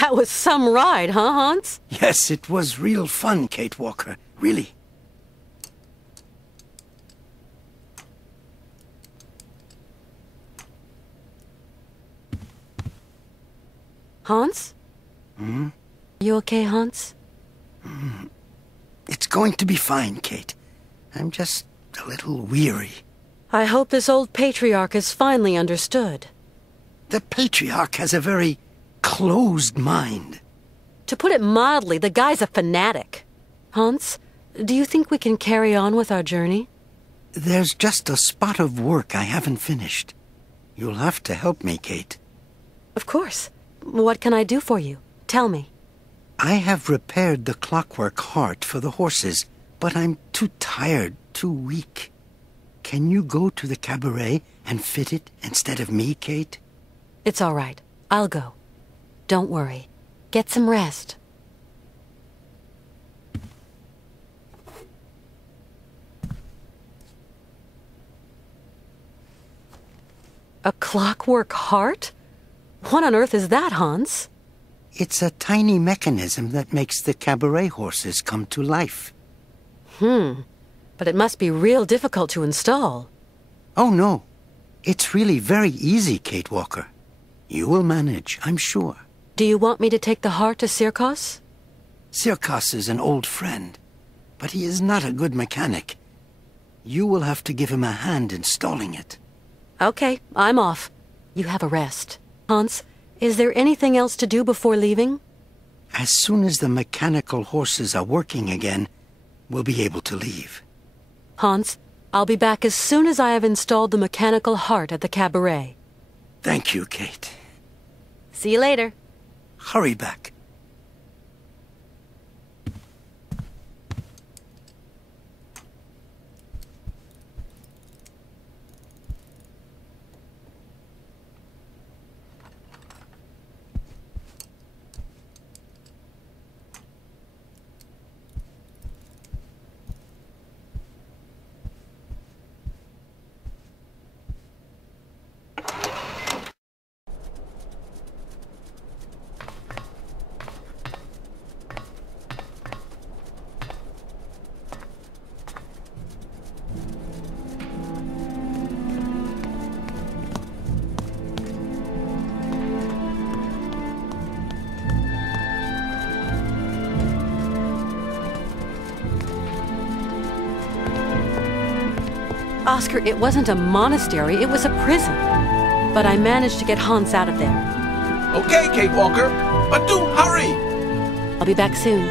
That was some ride, huh, Hans? Yes, it was real fun, Kate Walker. Really. Hans? Hmm? You okay, Hans? It's going to be fine, Kate. I'm just a little weary. I hope this old patriarch is finally understood. The patriarch has a very closed mind. To put it mildly, the guy's a fanatic. Hans, do you think we can carry on with our journey? There's just a spot of work I haven't finished. You'll have to help me, Kate. Of course. What can I do for you? Tell me. I have repaired the clockwork heart for the horses, but I'm too tired, too weak. Can you go to the cabaret and fit it instead of me, Kate? It's all right. I'll go. Don't worry. Get some rest. A clockwork heart? What on earth is that, Hans? It's a tiny mechanism that makes the cabaret horses come to life. But it must be real difficult to install. Oh, no. It's really very easy, Kate Walker. You will manage, I'm sure. Do you want me to take the heart to Sirkos? Sirkos is an old friend, but he is not a good mechanic. You will have to give him a hand installing it. Okay, I'm off. You have a rest. Hans, is there anything else to do before leaving? As soon as the mechanical horses are working again, we'll be able to leave. Hans, I'll be back as soon as I have installed the mechanical heart at the cabaret. Thank you, Kate. See you later. Hurry back. Oscar, it wasn't a monastery, it was a prison. But I managed to get Hans out of there. Okay, Kate Walker, but do hurry! I'll be back soon.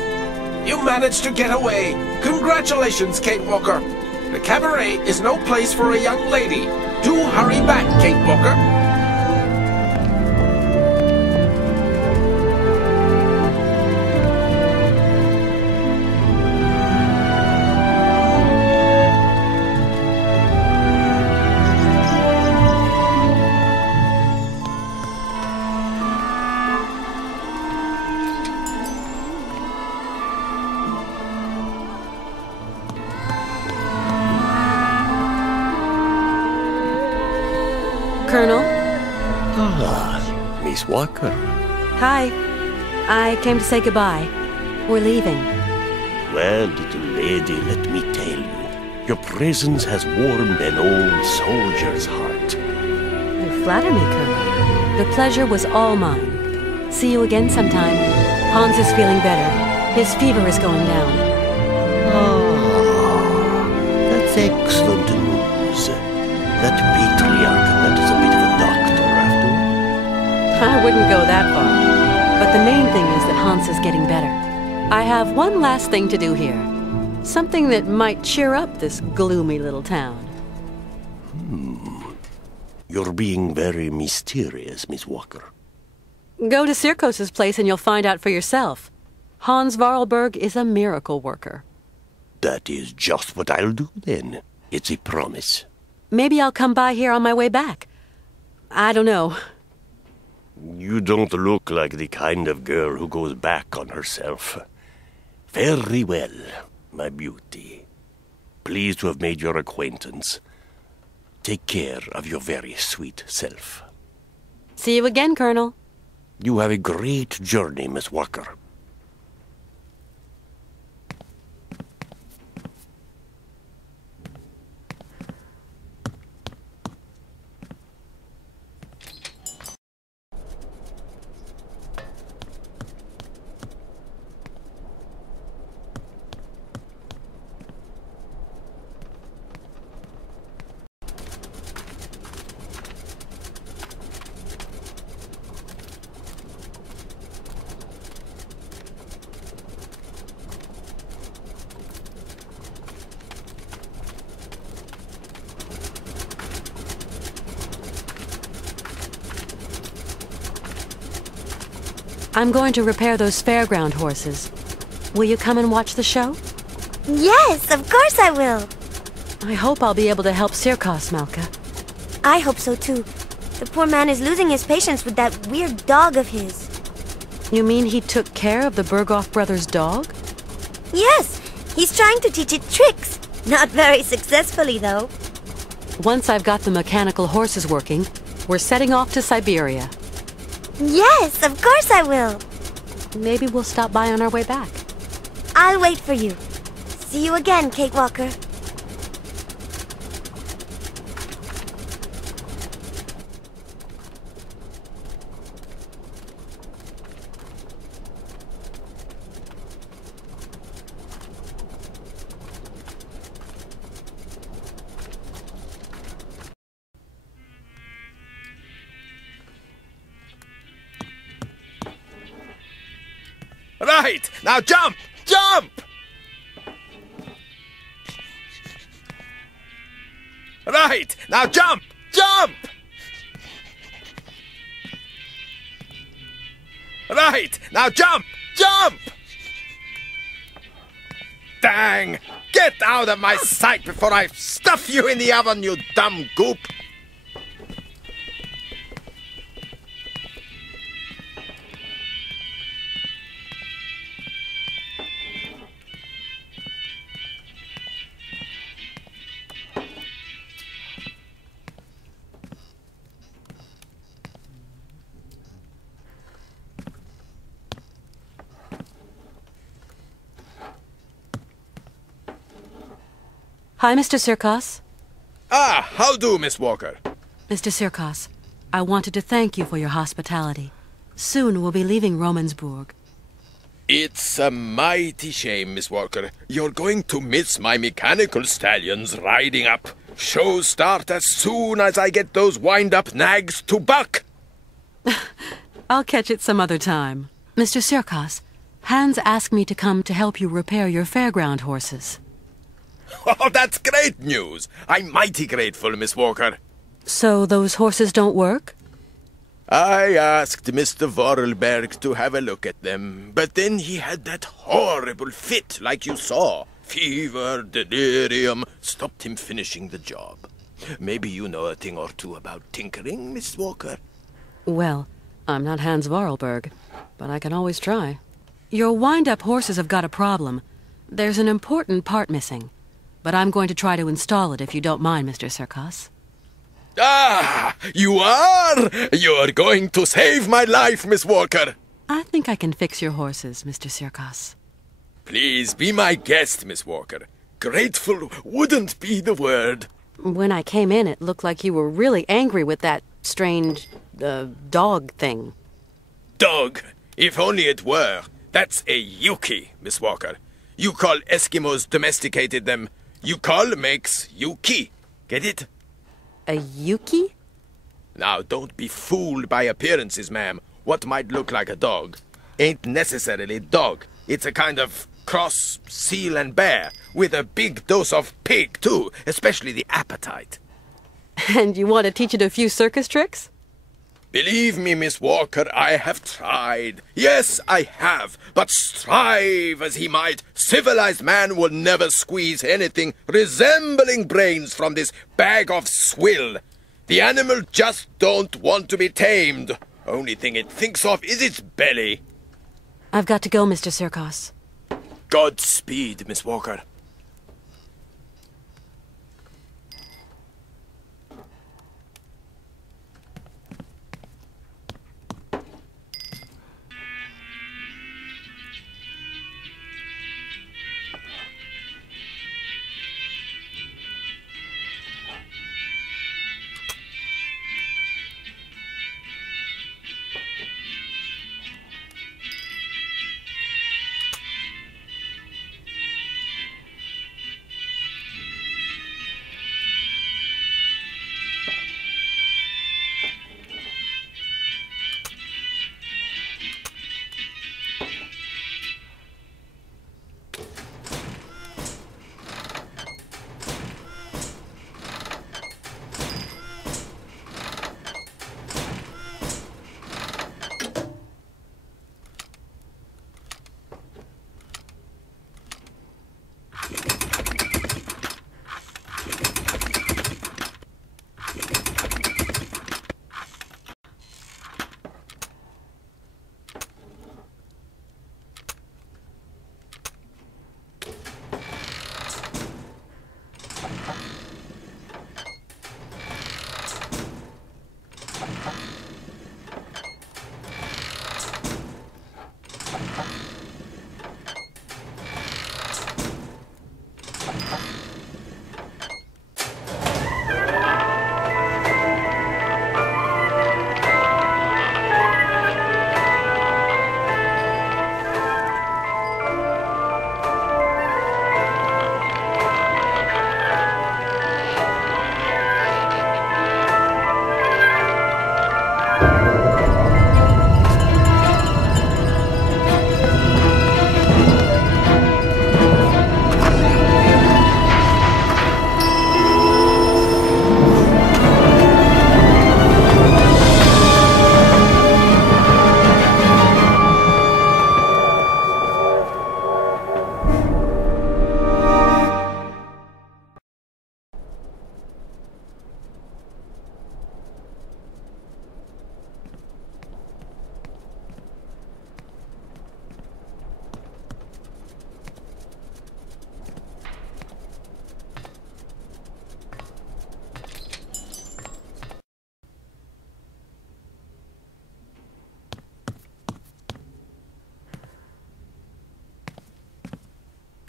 You managed to get away. Congratulations, Kate Walker. The cabaret is no place for a young lady. Do hurry back, Kate Walker. Colonel? Ah, Miss Walker. Hi. I came to say goodbye. We're leaving. Well, little lady, let me tell you, your presence has warmed an old soldier's heart. You flatter me, Colonel. The pleasure was all mine. See you again sometime. Hans is feeling better. His fever is going down. Ah, that's excellent news. That patriarch, that is a bit of a doctor, after all. I wouldn't go that far. But the main thing is that Hans is getting better. I have one last thing to do here. Something that might cheer up this gloomy little town. You're being very mysterious, Miss Walker. Go to Sirkos' place and you'll find out for yourself. Hans Varlberg is a miracle worker. That is just what I'll do, then. It's a promise. Maybe I'll come by here on my way back. I don't know. You don't look like the kind of girl who goes back on herself. Very well, my beauty. Pleased to have made your acquaintance. Take care of your very sweet self. See you again, Colonel. You have a great journey, Miss Walker. I'm going to repair those fairground horses. Will you come and watch the show? Yes, of course I will. I hope I'll be able to help Sirkos, Malka. I hope so too. The poor man is losing his patience with that weird dog of his. You mean he took care of the Berghoff brothers' dog? Yes, he's trying to teach it tricks. Not very successfully, though. Once I've got the mechanical horses working, we're setting off to Syberia. Yes, of course I will. Maybe we'll stop by on our way back. I'll wait for you. See you again, Kate Walker. Right! Now jump! Jump! Right! Now jump! Jump! Right! Now jump! Jump! Dang! Get out of my sight before I stuff you in the oven, you dumb goop! Hi, Mr. Sirkos. Ah, how do, Miss Walker? Mr. Sirkos, I wanted to thank you for your hospitality. Soon we'll be leaving Romansburg. It's a mighty shame, Miss Walker. You're going to miss my mechanical stallions riding up. Shows start as soon as I get those wind-up nags to buck. I'll catch it some other time. Mr. Sirkos, Hans asked me to come to help you repair your fairground horses. Oh, that's great news. I'm mighty grateful, Miss Walker. So those horses don't work? I asked Mr. Vorarlberg to have a look at them, but then he had that horrible fit like you saw. Fever, delirium, stopped him finishing the job. Maybe you know a thing or two about tinkering, Miss Walker? Well, I'm not Hans Vorarlberg, but I can always try. Your wind-up horses have got a problem. There's an important part missing. But I'm going to try to install it if you don't mind, Mr. Sirkos. Ah, you are? You're going to save my life, Miss Walker. I think I can fix your horses, Mr. Sirkos. Please be my guest, Miss Walker. Grateful wouldn't be the word. When I came in, it looked like you were really angry with that strange, dog thing. Dog? If only it were. That's a Yuki, Miss Walker. You call Eskimos domesticated them. You call makes Yuki. Get it? A Yuki? Now, don't be fooled by appearances, ma'am. What might look like a dog ain't necessarily dog. It's a kind of cross seal and bear, with a big dose of pig, too, especially the appetite. And you want to teach it a few circus tricks? Believe me, Miss Walker, I have tried. Yes, I have. But strive as he might, civilized man will never squeeze anything resembling brains from this bag of swill. The animal just don't want to be tamed. Only thing it thinks of is its belly. I've got to go, Mr. Sirkos. Godspeed, Miss Walker.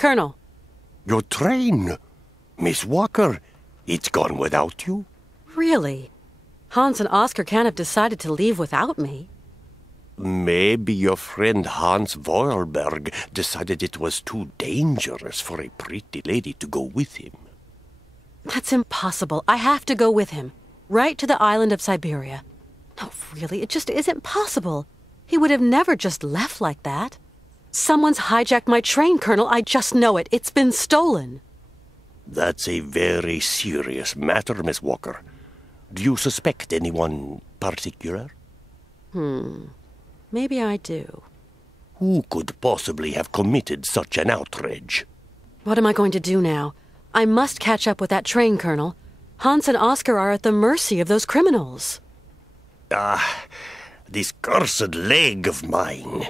Colonel. Your train? Miss Walker, it's gone without you? Really? Hans and Oscar can't have decided to leave without me. Maybe your friend Hans Vorarlberg decided it was too dangerous for a pretty lady to go with him. That's impossible. I have to go with him. Right to the island of Syberia. No, really, it just isn't possible. He would have never just left like that. Someone's hijacked my train, Colonel. I just know it. It's been stolen. That's a very serious matter, Miss Walker. Do you suspect anyone particular? Maybe I do. Who could possibly have committed such an outrage? What am I going to do now? I must catch up with that train, Colonel. Hans and Oscar are at the mercy of those criminals. This cursed leg of mine.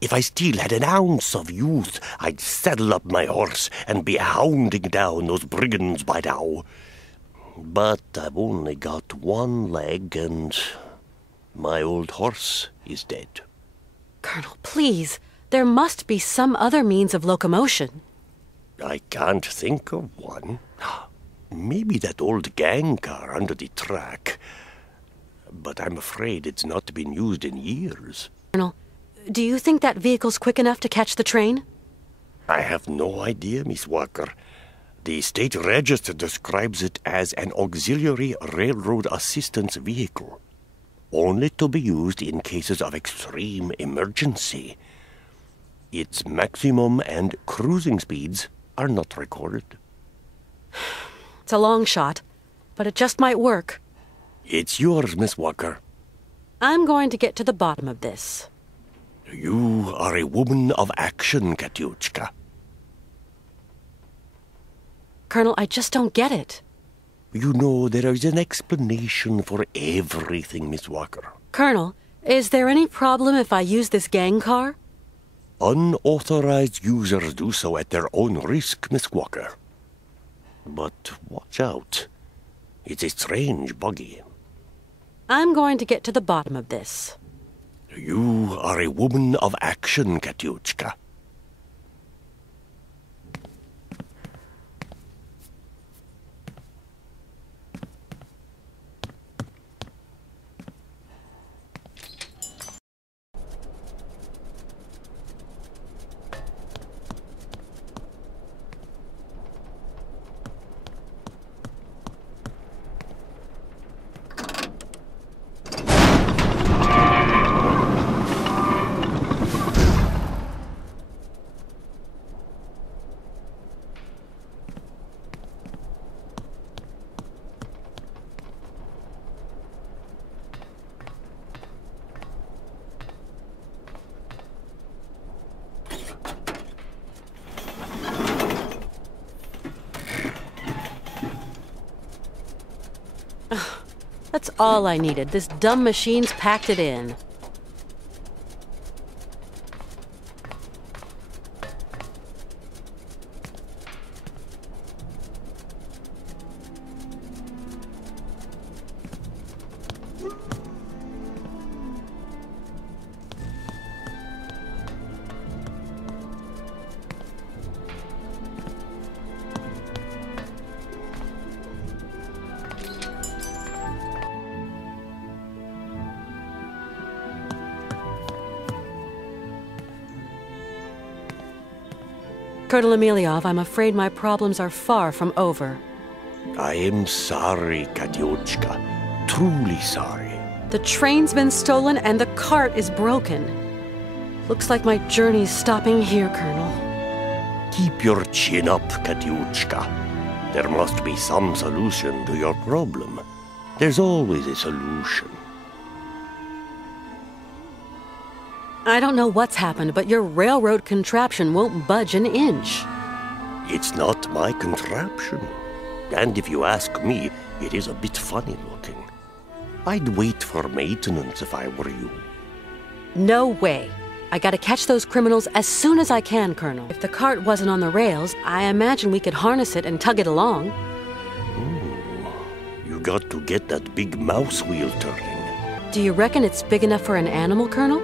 If I still had an ounce of youth, I'd saddle up my horse and be hounding down those brigands by now. But I've only got one leg, and my old horse is dead. Colonel, please. There must be some other means of locomotion. I can't think of one. Maybe that old gang car under the track. But I'm afraid it's not been used in years. Colonel, do you think that vehicle's quick enough to catch the train? I have no idea, Miss Walker. The state register describes it as an auxiliary railroad assistance vehicle, only to be used in cases of extreme emergency. Its maximum and cruising speeds are not recorded. It's a long shot, but it just might work. It's yours, Miss Walker. I'm going to get to the bottom of this. You are a woman of action, Katyushka. Colonel, I just don't get it. You know, there is an explanation for everything, Miss Walker. Colonel, is there any problem if I use this gang car? Unauthorized users do so at their own risk, Miss Walker. But watch out. It's a strange buggy. I'm going to get to the bottom of this. You are a woman of action, Katyushka. That's all I needed. This dumb machine's packed it in. Colonel Emeliov, I'm afraid my problems are far from over. I am sorry, Katyushka. Truly sorry. The train's been stolen and the cart is broken. Looks like my journey's stopping here, Colonel. Keep your chin up, Katyushka. There must be some solution to your problem. There's always a solution. I don't know what's happened, but your railroad contraption won't budge an inch. It's not my contraption. And if you ask me, it is a bit funny looking. I'd wait for maintenance if I were you. No way. I gotta catch those criminals as soon as I can, Colonel. If the cart wasn't on the rails, I imagine we could harness it and tug it along. You got to get that big mouse wheel turning. Do you reckon it's big enough for an animal, Colonel?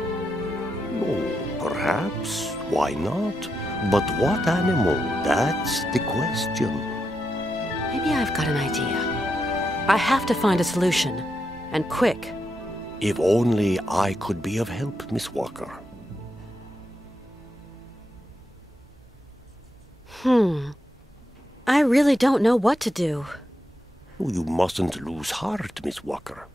Oh, perhaps. Why not? But what animal? That's the question. Maybe I've got an idea. I have to find a solution. And quick. If only I could be of help, Miss Walker. I really don't know what to do. You mustn't lose heart, Miss Walker.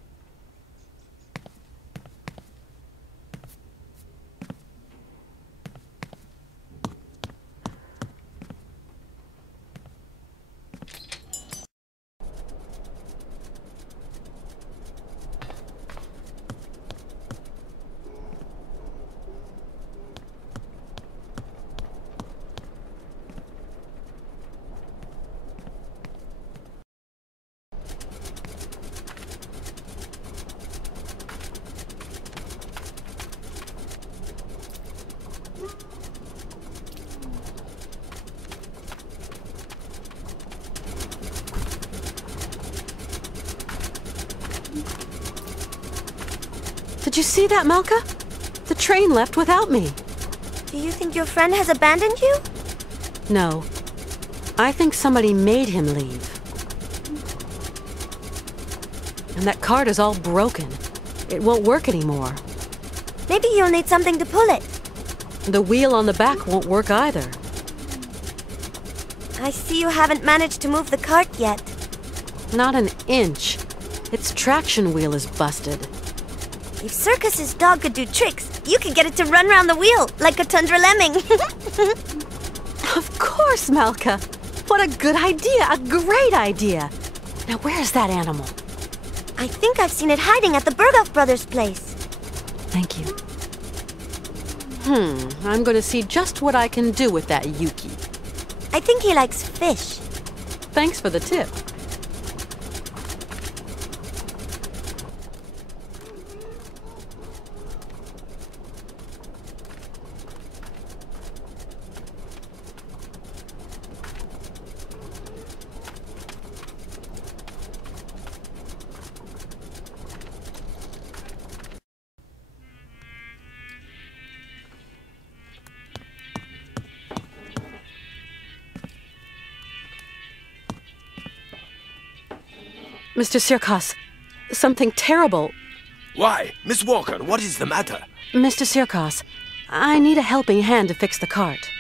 Did you see that, Malka? The train left without me. Do you think your friend has abandoned you? No. I think somebody made him leave. And that cart is all broken. It won't work anymore. Maybe you'll need something to pull it. The wheel on the back won't work either. I see you haven't managed to move the cart yet. Not an inch. Its traction wheel is busted. If Circus's dog could do tricks, you could get it to run round the wheel like a tundra lemming. Of course, Malka. What a good idea, a great idea. Now where's that animal? I think I've seen it hiding at the Berghoff brothers' place. Thank you. I'm going to see just what I can do with that Yuki. I think he likes fish. Thanks for the tip. Mr. Sirkos, something terrible. Why, Miss Walker, what is the matter? Mr. Sirkos, I need a helping hand to fix the cart.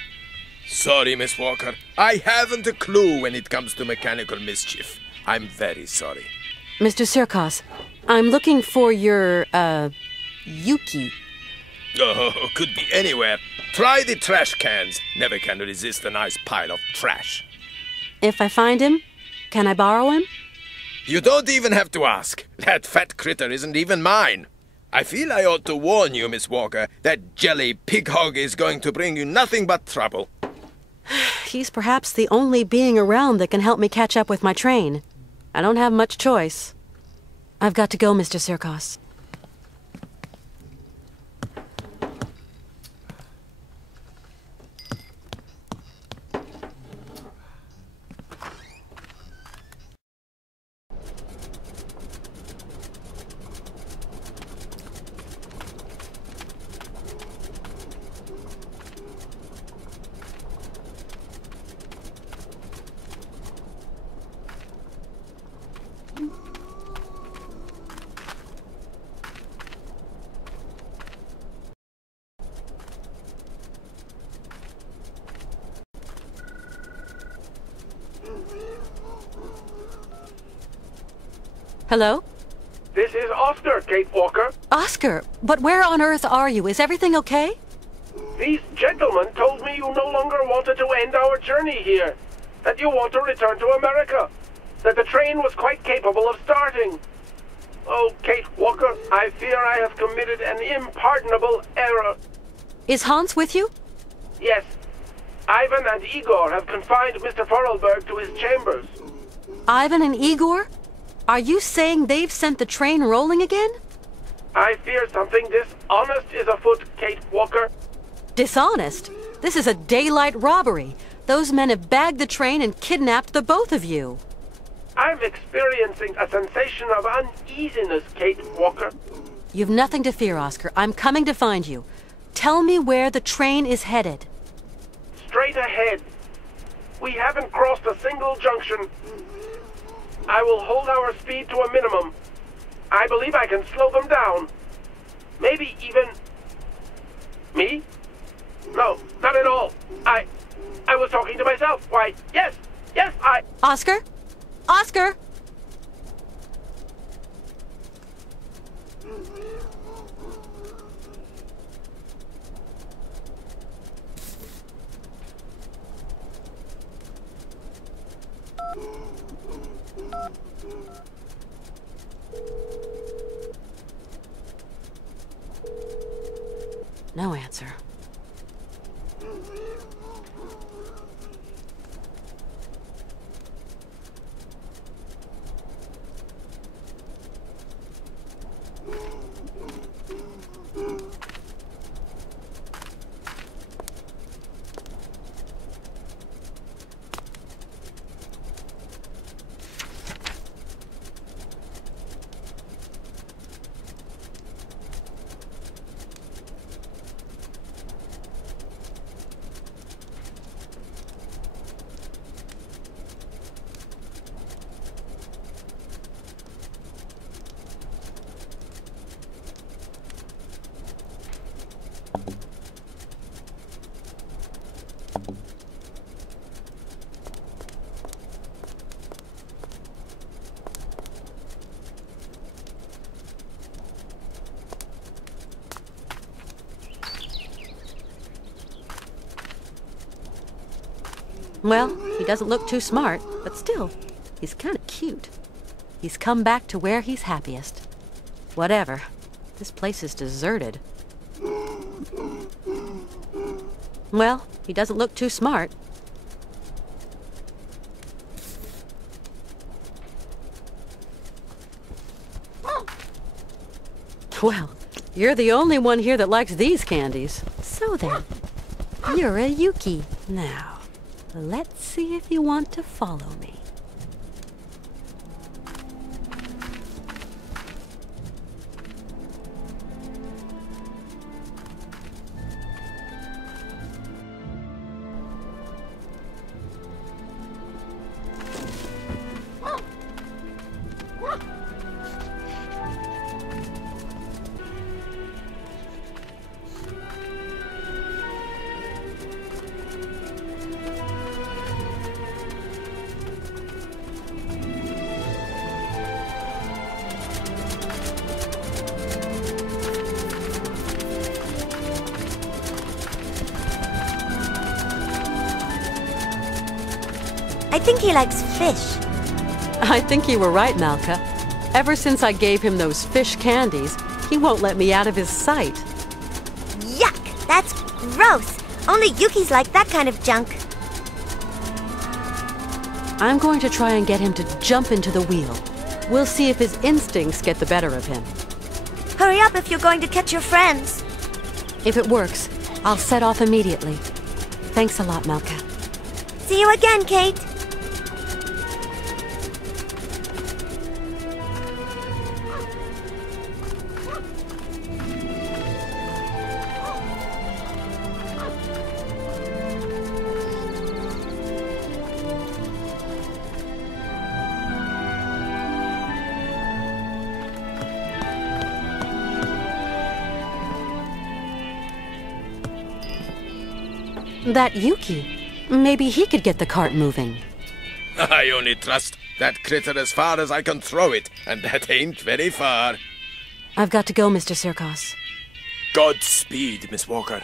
Sorry, Miss Walker. I haven't a clue when it comes to mechanical mischief. I'm very sorry. Mr. Sirkos, I'm looking for your, Yuki. Oh, could be anywhere. Try the trash cans. Never can resist a nice pile of trash. If I find him, can I borrow him? You don't even have to ask. That fat critter isn't even mine. I feel I ought to warn you, Miss Walker, that jelly pig hog is going to bring you nothing but trouble. He's perhaps the only being around that can help me catch up with my train. I don't have much choice. I've got to go, Mr. Sirkos. Hello? This is Oscar, Kate Walker. Oscar, but where on earth are you? Is everything okay? These gentlemen told me you no longer wanted to end our journey here. That you want to return to America. That the train was quite capable of starting. Oh, Kate Walker, I fear I have committed an impardonable error. Is Hans with you? Yes. Ivan and Igor have confined Mr. Vorarlberg to his chambers. Ivan and Igor? Are you saying they've sent the train rolling again? I fear something dishonest is afoot, Kate Walker. Dishonest? This is a daylight robbery. Those men have bagged the train and kidnapped the both of you. I'm experiencing a sensation of uneasiness, Kate Walker. You've nothing to fear, Oscar. I'm coming to find you. Tell me where the train is headed. Straight straight ahead. We haven't crossed a single junction. I will hold our speed to a minimum. I believe I can slow them down. Maybe even... Me? No, not at all. I was talking to myself. Why, yes, Oscar? Oscar? No answer. Well, he doesn't look too smart, but still, he's kind of cute. He's come back to where he's happiest. Whatever. This place is deserted. Well, he doesn't look too smart. Well, you're the only one here that likes these candies. So then, you're a Yuki. Now, let's see if you want to follow me. I think he likes fish. I think you were right, Malka. Ever since I gave him those fish candies, he won't let me out of his sight. Yuck! That's gross! Only Yukis like that kind of junk. I'm going to try and get him to jump into the wheel. We'll see if his instincts get the better of him. Hurry up if you're going to catch your friends. If it works, I'll set off immediately. Thanks a lot, Malka. See you again, Kate. That Yuki. Maybe he could get the cart moving. I only trust that critter as far as I can throw it, and that ain't very far. I've got to go, Mr. Sirkos. Godspeed, Miss Walker.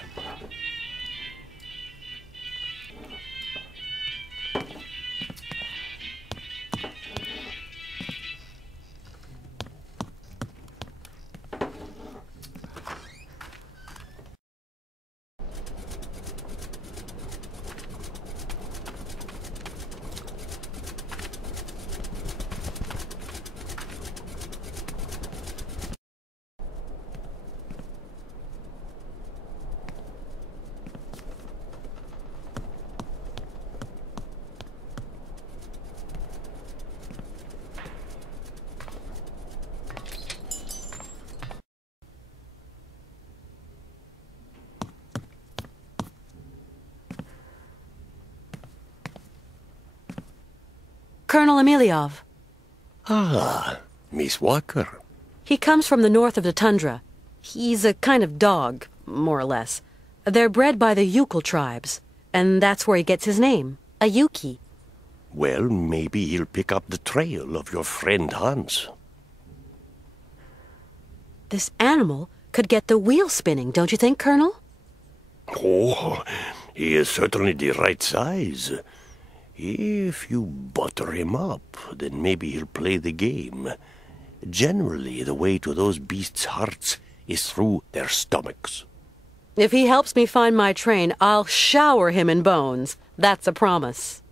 Colonel Emiliov. Ah, Miss Walker. He comes from the north of the tundra. He's a kind of dog, more or less. They're bred by the Yukon tribes, and that's where he gets his name, a Yuki. Well, maybe he'll pick up the trail of your friend Hans. This animal could get the wheel spinning, don't you think, Colonel? Oh, he is certainly the right size. If you butter him up, then maybe he'll play the game. Generally, the way to those beasts' hearts is through their stomachs. If he helps me find my train, I'll shower him in bones. That's a promise.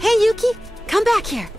Hey, Yuki, come back here.